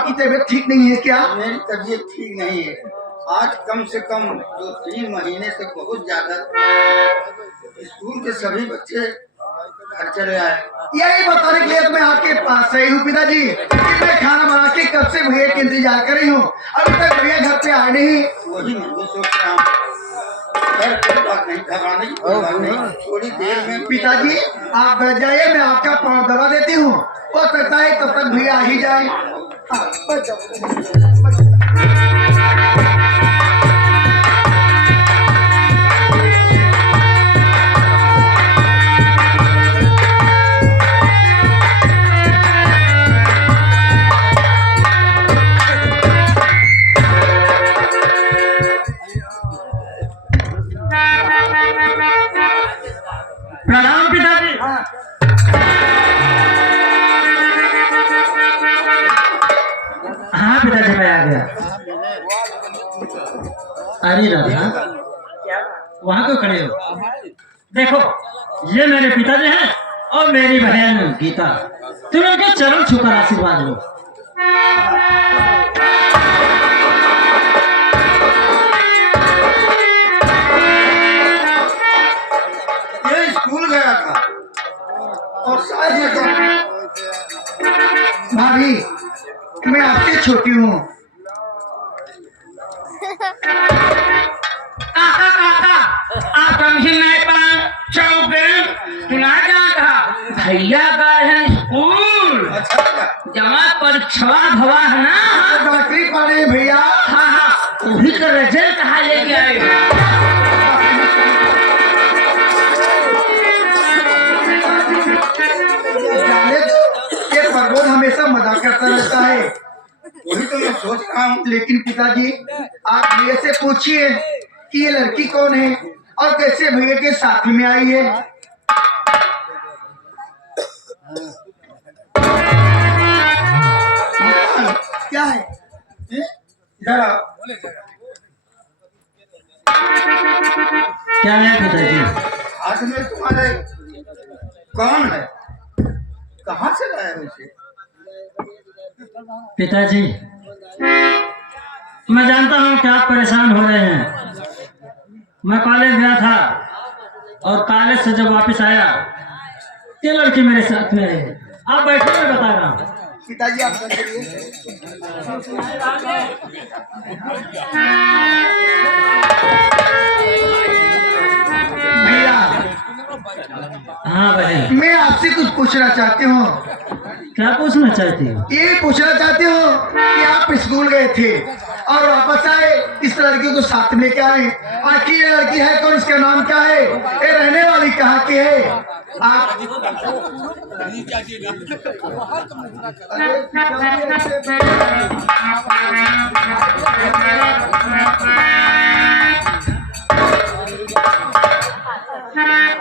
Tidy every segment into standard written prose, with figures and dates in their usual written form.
आपकी तबीयत ठीक नहीं है क्या? मेरी तबीयत ठीक नहीं है। आज कम से कम 2-3 महीने से बहुत ज्यादा स्कूल के सभी बच्चे घर चले आए। यही बताने के लिए तो मैं आपके पास आई हूँ पिताजी कि मैं खाना बना के कब से भैया के इंतजार कर रही हूँ, अभी तक भैया घर पे आए नहीं। वही मैं भी सोच रहा हूँ। खैर कोई बात नहीं, घबराने की कोई बात नहीं, थोड़ी देर में। पिताजी आप बैठ जाइए, मैं आपका पाँव दबा देती हूँ, हो सकता है तब तक भैया आ ही जाए। हाँ, बैठ जाओ। प्रणाम पिताजी। हाँ पिताजी मैं आ गया। अरे राधा वहाँ क्यों खड़े हो? देखो ये मेरे पिताजी हैं और मेरी बहन गीता, तुम उनके चरण छूकर आशीर्वाद लो। ये स्कूल गया था और शायद ये तो भाभी मैं आपसे छोटी हूँ। आप सुना था भैया गए हैं स्कूल, अच्छा जमा परीक्षा भवा है ना। डॉक्टरी पढ़े भैया। हाँ हाँ वही तो रिजल्ट कहाँ लेके आए। जाने दो, ये प्रबोध हमेशा मजाक करता रहता है। वही तो मैं सोच रहा हूँ। लेकिन पिताजी आप भैया से पूछिए कि ये लड़की कौन है और कैसे भैया के साथ में आई है। क्या है? जरा क्या है पिताजी? हाथ में तुम्हारे कौन है? कहाँ से लाए हो इसे? पिताजी मैं जानता हूँ कि आप परेशान हो रहे हैं। मैं कॉलेज गया था और कॉलेज से जब वापस आया ये लड़की मेरे साथ में है। आप बैठे मैं बता रहा हूँ। पिताजी आप करिए। भैया हाँ बहन मैं आपसे कुछ पूछना चाहती हूँ। क्या पूछना चाहती हो? ये पूछना चाहती हूँ कि आप स्कूल गए थे और वापस आए, इस लड़की को साथ में क्या है? आखिर ये लड़की है कौन, इसका नाम क्या है, ये रहने वाली कहाँ की है? आप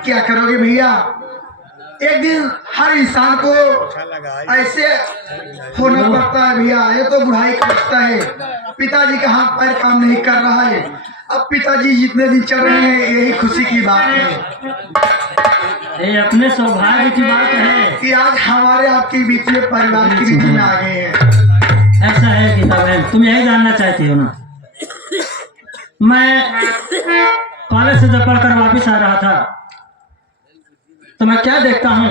क्या करोगे भैया? एक दिन हर इंसान को ऐसे होना पड़ता है भैया, ये तो बुढ़ाई करता है। पिताजी का हाथ पैर काम नहीं कर रहा है, अब पिताजी जितने दिन चल रहे हैं यही खुशी की बात है। ये अपने सौभाग्य की बात है कि आज हमारे आपके बीच में परिवार के बीच में आ गए हैं। ऐसा है गीता बहन, तुम यही जानना चाहती हो ना। मैं कॉलेज से जब पढ़कर वापस आ रहा था तो मैं क्या देखता हूँ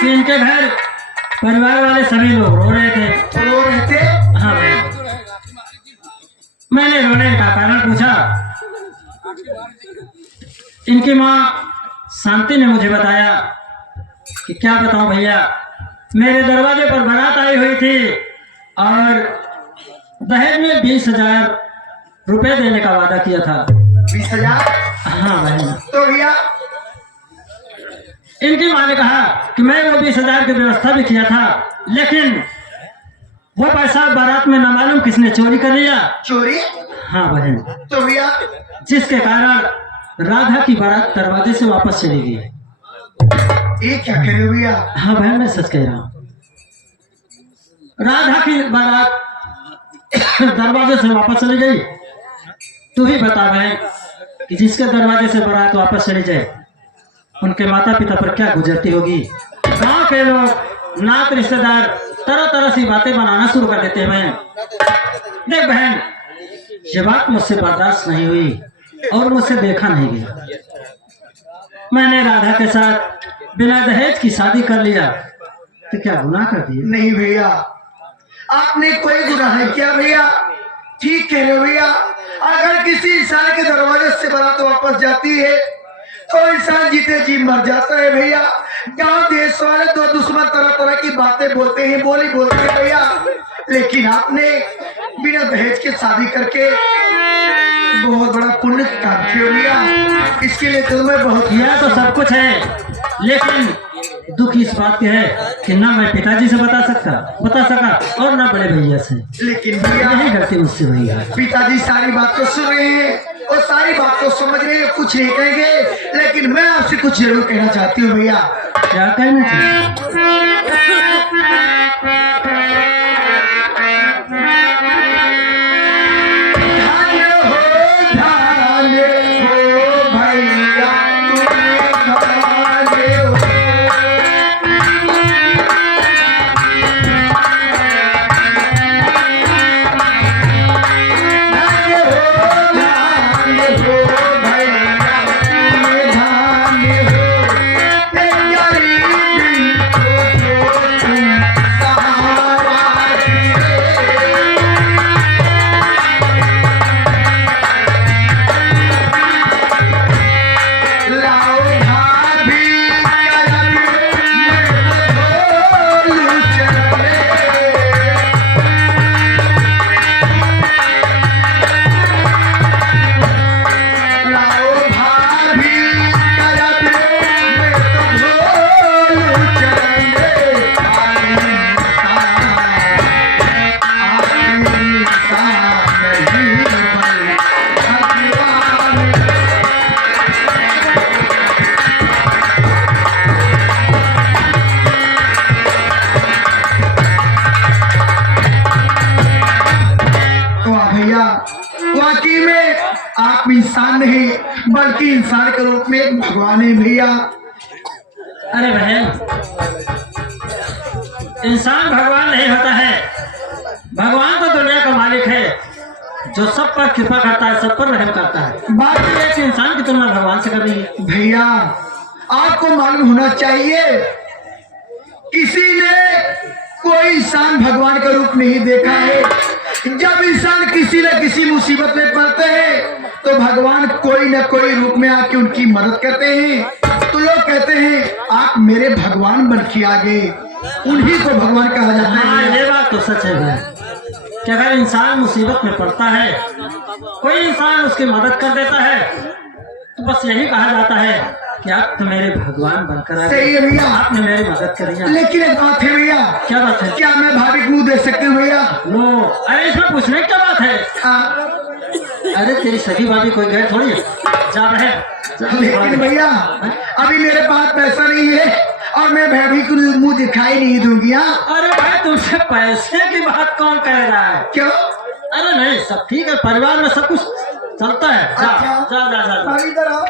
कि इनके घर परिवार वाले सभी लोग रो रहे थे। रो रहे थे? हाँ भाई मैंने रोने का कारण पूछा। इनकी माँ शांति ने मुझे बताया कि क्या बताऊं भैया, मेरे दरवाजे पर बारात आई हुई थी और दहेज में 20,000 रुपए देने का वादा किया था। 20,000? हाँ बहन। तो भैया इनकी माँ ने कहा कि मैं वो 20,000 की व्यवस्था भी किया था, लेकिन वो पैसा बारात में न मालूम किसने चोरी कर लिया। चोरी? हाँ बहन। तो भैया जिसके कारण राधा की बारात दरवाजे से वापस चली गई। ये क्या करे भैया? हाँ बहन मैं सच कह रहा हूँ। राधा की बारात दरवाजे से वापस चली गई। तू ही बता बहन कि जिसके दरवाजे से बारात वापस चली जाए उनके माता पिता पर क्या गुजरती होगी। गांव के लोग, नात रिश्तेदार तरह तरह की बातें बनाना शुरू कर देते हैं बहन। देख बहन, ये बात मुझसे बर्दाश्त नहीं हुई और मुझसे देखा नहीं गया। मैंने राधा के साथ बिना दहेज की शादी कर लिया, तो क्या गुनाह कर दिया? नहीं भैया, आपने कोई गुनाह नहीं किया भैया। ठीक कह रहे हो भैया। अगर किसी इंसान के दरवाजे से बारात वापस जाती है तो इंसान जीते जी मर जाता है भैया। गांव देश वाले दो दुश्मन तरह तरह की बातें बोलते हैं, बोली बोलते हैं भैया, लेकिन आपने बिना दहेज के शादी करके बहुत बड़ा पुण्य काम किया भैया। इसके लिए तुम्हें बहुत किया तो सब कुछ है, लेकिन दुख इस बात के है कि ना मैं पिताजी से बता सका और ना बड़े भैया से। लेकिन भैया यही गलती मुझसे हुई है। पिताजी सारी बात को सुन रहे हैं और सारी बात को समझ रहे हैं, कुछ नहीं कहेंगे, लेकिन मैं आपसे कुछ जरूर कहना चाहती हूँ भैया। क्या कहना चाहिए? वाकई में आप इंसान नहीं बल्कि इंसान के रूप में एक भगवान है भैया। अरे बहन, इंसान भगवान नहीं होता है। भगवान तो दुनिया का मालिक है, जो सब पर कृपा करता है, सब पर रहम करता है। बात यह है कि इंसान की तुलना भगवान से कर रही है। भैया आपको मालूम होना चाहिए, किसी ने कोई इंसान भगवान का रूप नहीं देखा है। जब इंसान किसी न किसी मुसीबत में पड़ते हैं तो भगवान कोई न कोई रूप में आके उनकी मदद करते हैं। तो लोग कहते हैं आप मेरे भगवान बन के आ गए, उन्हीं को भगवान कहा जाता है। हाँ, ये बात तो सच है कि अगर इंसान मुसीबत में पड़ता है, कोई इंसान उसकी मदद कर देता है, तो बस यही कहा जाता है कि आप तो मेरे भगवान बनकर आए। सही है भैया, आपने मेरी मदद करी। लेकिन एक बात है भैया। क्या बात है? क्या मैं भाभी को मुंह दे सकती हूँ भैया? नो, अरे इसमें पूछने की क्या बात है? हाँ। अरे तेरी सगी भाभी कोई गए थोड़ी है, जा रहे। लेकिन भैया अभी मेरे पास पैसा नहीं है और मैं भाभी को मुंह दिखाई नहीं दूंगी। अरे भाई, तुमसे पैसे की बात कौन कह रहा है? क्यों? अरे नहीं, सब ठीक है, परिवार में सब कुछ चलता है। जा जा जा जा, भाभी इधर आओ।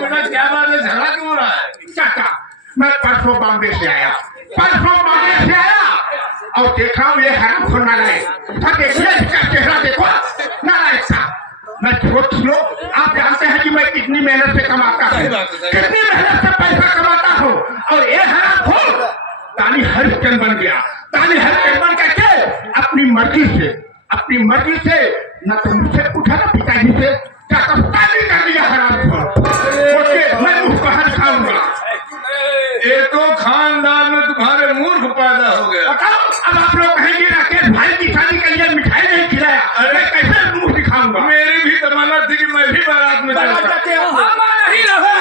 बेटा क्या बात है, झगड़ा क्यों हो रहा है? चाचा मैं परसों बॉम्बे से आया और देखा हूँ ये हराम खोना गए देखिए इसका चेहरा देखो नारायण सा। मैं सोच लो आप जानते हैं कि मैं कितनी मेहनत से कमाता हूँ, कितनी मेहनत से पैसा कमाता हूँ और ये हराम खो तानी हरिश्चंद्र बन गया। तानी हरिश्चंद्र बन करके अपनी मर्जी से न तो मुझसे पूछा ना पिताजी से क्या कप्तानी कर दिया हराम खो। मैं मुँह कहाँ खाऊंगा। ये तो खानदान में तुम्हारे मूर्ख पैदा हो गया। बताओ अब आप लोग कहेंगे राकेश भाई की शादी के लिए मिठाई नहीं खिलाया, अरे कैसे मुंह दिखाऊंगा। मेरी भी तमन्ना थी कि मैं भी बारात में चलता। नहीं रहो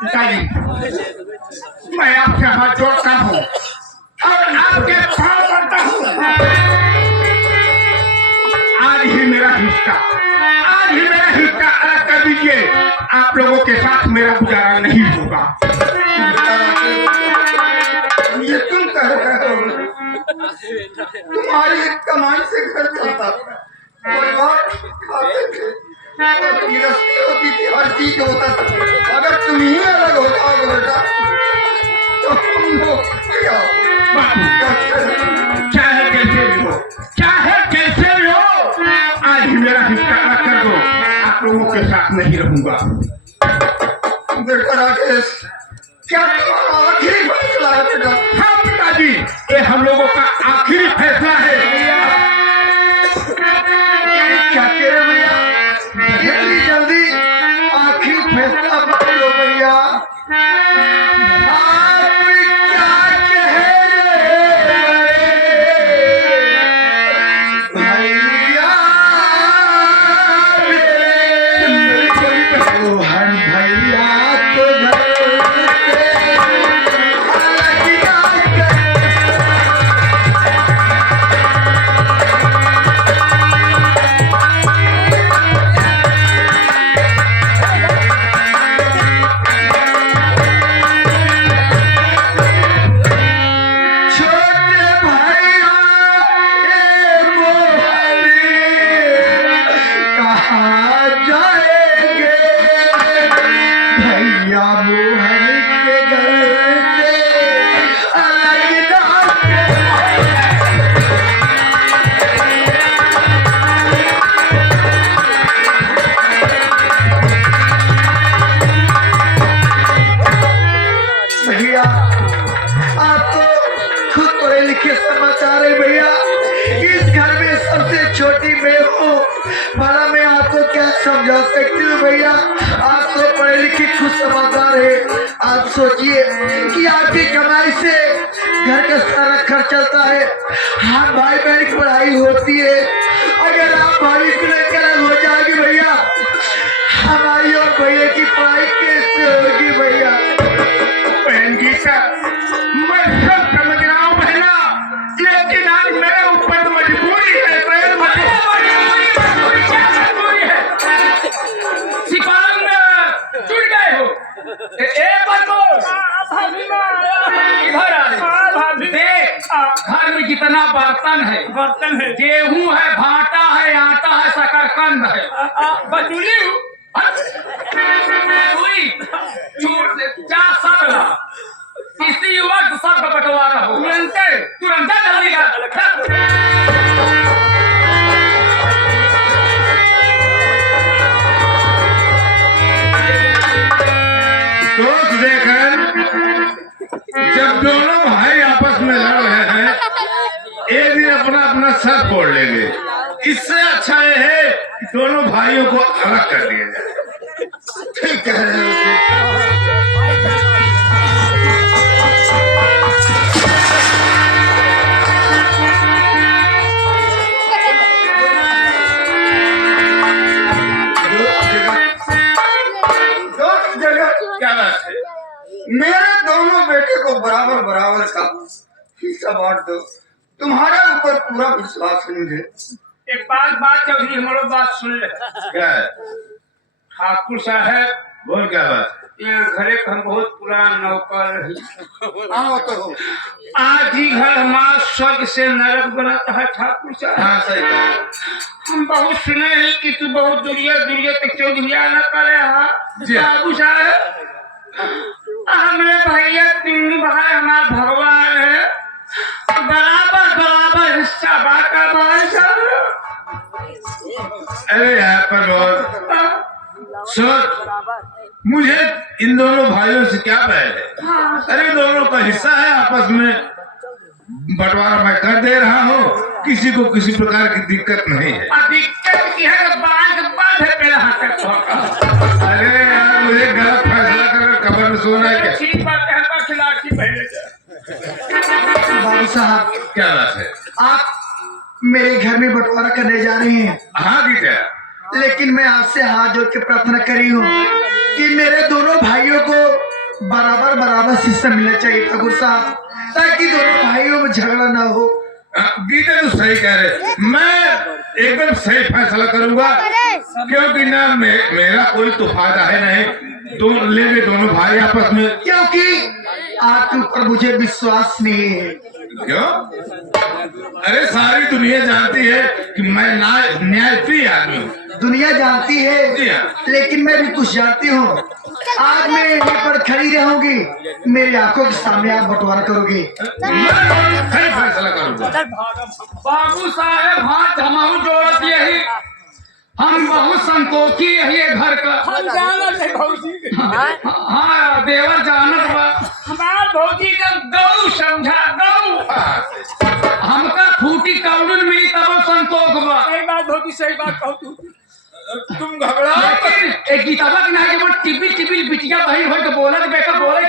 पिताजी मैं आपसे हाथ जोड़ता हूँ और आपके पाँव पड़ता हूँ। आज ही मेरा हिस्सा अलग कर दीजिए। आप लोगों के साथ मेरा गुजारा नहीं होगा। ये तुम कह रहे हो, तुम्हारी कमाई से घर चलता था, परिवार खाते थे, गृहस्थी होती थी, हर चीज होता था। अगर तुम ही अलग हो जाओगे बेटा तो हम लोग क्या बापू चाहे कैसे भी हो आज ही मेरा हिस्सा अलग कर दो। आप लोगों के साथ नहीं रहूंगा। बेटा राकेश, क्या तुम्हारा आखिरी फैसला है बेटा? हाँ पिताजी ये हम लोगों का आखिरी फैसला है। क्या कह रहे भैया, इतनी जल्दी आखिर फैसला मत लो भैया। आप क्या कह रहे भैया, रोहन भैया तो घर से अलग ना कर। छोटे भैया ए मोहनी कहाँ जाएंगे, भैया मोहन के घर से अलग ना कर। भैया आप तो खुद पढ़े लिखे समाचार है भैया, इस घर में सबसे छोटी मैं हूँ, भला मैं आपको क्या समझा सकती हूँ भैया। आप तो पढ़े लिखे खुद समझदार है। आप सोचिए कि आपकी कमाई से घर का सारा खर्च चलता है, हम भाई बहन की पढ़ाई होती है। अगर आप भाई से लेकर अलग हो जाओगे भैया, हमारी और भैया की पढ़ाई कैसे होगी भैया। बहन जी का मैं सब समझ रहा हूँ बहना, लेकिन आज मेरे ऊपर मजबूरी है। मजबूरी है। सिपाही में जुड़ गए हो। इधर आ देख, घर में कितना बर्तन है, गेहूं है, भाटा है, आटा है, शकरकंद है, बचूली क्या सब ला। इसी वक्त सब बंटवारा हो तुरंत जल्दी दोस्त देखकर जब दोनों भाई आपस में लड़ रहे हैं, एक दिन अपना अपना सर फोड़ लेंगे। इससे अच्छा ये है कि दोनों भाइयों को अलग कर दिया जाए। ठीक कह रहे हो। क्या बात है? मेरे दोनों बेटे को बराबर बराबर का हिस्सा बांट दो। तुम्हारे ऊपर पूरा विश्वास है मुझे। एक बात चौधरी, हमारे बात सुन ले। क्या है? ठाकुर साहब बोल क्या बात? यहाँ घरे का हम बहुत पुरान नौकर रही। हाँ तो हो। आज ही घर हमारा स्वर्ग से नरक बनाता है ठाकुर साहब। हाँ सही है। हम बहुत सुने हैं कि तू बहुत दुनिया दुनिया तक चौधरिया न करे ठाकुर साहब। हमारे भैया तीन भाई हमारे भगवान है, बराबर बराबर हिस्सा बांटा भाई साहब। अरे यहाँ पर बहुत सर, मुझे इन दोनों भाइयों से क्या बैर है? अरे दोनों का हिस्सा है, आपस में बंटवारा मैं कर दे रहा हूँ, किसी को किसी प्रकार की दिक्कत नहीं है। दिक्कत की है तो बांध है मेरा हाथ तक। अरे यार मुझे गलत फैसला कर कब्र में सोना है क्या? ठीक बात है, पर खिलाड़ी पहले बाबू साहब, क्या बात है? आप मेरे घर में बंटवारा करने जा रहे हैं, हाँ की क्या? लेकिन मैं आपसे हाथ जोड़ के प्रार्थना करी हूँ कि मेरे दोनों भाइयों को बराबर बराबर हिस्सा मिलना चाहिए ठाकुर साहब, ताकि दोनों भाइयों में झगड़ा ना हो। गीता तो सही कह रहे, मैं एकदम सही फैसला करूंगा, क्योंकि ना मेरा कोई तो फायदा है नहीं, तो लेंगे दोनों भाई आपस में। क्योंकि आपके ऊपर मुझे विश्वास नहीं है। क्यों? अरे सारी दुनिया जानती है कि मैं न्यायप्रिय आदमी हूँ। दुनिया जानती जी है, हाँ। लेकिन मैं भी कुछ जानती हूँ। आज मैं यहीं पर खड़ी रहूंगी, मेरी आंखों के सामने आप बंटवारा करोगे। मैं सही फैसला करूंगा। बाबू साहेब हाथ धमाऊ जोड़त यही, हम बहुत संतोषी है ये घर का। हम जानत है भौजी। हाँ देवर जानत बा, हमार भौजी का गौ समझा गौ। हमका फूटी काउंडन मिली तब संतोष बा। सही बात भौजी, सही बात कहू तू। तुम घबराओ मत। एक गीतावा के नाम जब टिपिल टिपिल बिटिया भाई हो तो बोलत बेटा बोले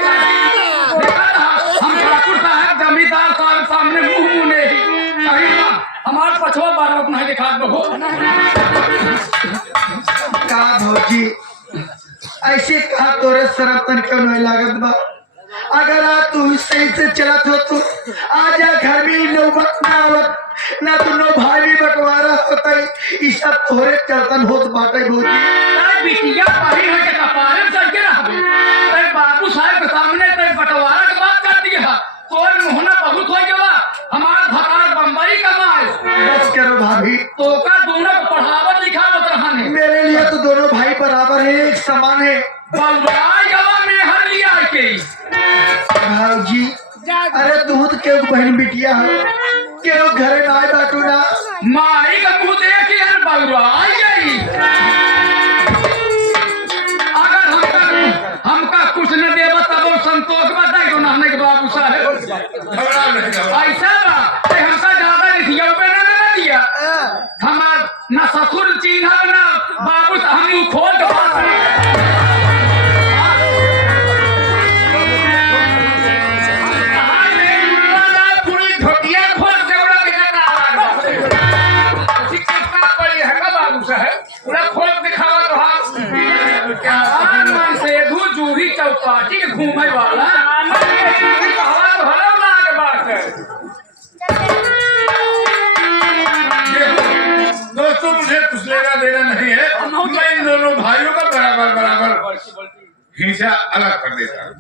हम ठाकुर साहब जमींदार साहब सामने मुंह मुने कहीं हमार पछवा बार नहीं दिखा दो। का भौजी ऐसे कहा तोरे शर्म तन क्यों नहीं लागत बा? अगर आज तू सही से चलत हो तो आज घर में नौबत ना आवत, ना तो नो भाई भी बंटवारा होता, ई सब तोरे चलतन होत बाटे भौजी। बिटिया पढ़ी हो के कपारे चढ़ के रह बाबू साहब के सामने बंटवारा की बात कर दिया, तोर मुहना बहुत हो गया। हमार भतार बम्बई कमाए। बस करो भाभी, तो का दोनों को पढ़ावत लिखावत रहने। मेरे लिए तो दोनों भाई बराबर है, एक समान है। बलवाई गवा में हर लिया के भाजी, अरे तू तो क्यों बहन बिटिया हो, क्यों घरे ना आए बाटू ना? माई का मुंह देख यार बलवाई गई। अगर हमका कुछ न देवा तब संतोष बताई तो नहने के बाबू साहब घबरा नहीं घबरा। ऐसा बा हमका ज्यादा रिथिया पे ना दिया। हमार न ससुर चिन्ह ना बाबू हम खोल के पूरी धोतिया खोल देवड़ा के बाबू साहब पूरा खोल दिखावा तो क्या मन से जूही चौपाटी के घूमे वाला दोस्तों मुझे कुछ लेना देना नहीं है, मैं इन दोनों भाइयों का बराबर बराबर हिस्सा अलग कर देता हूँ।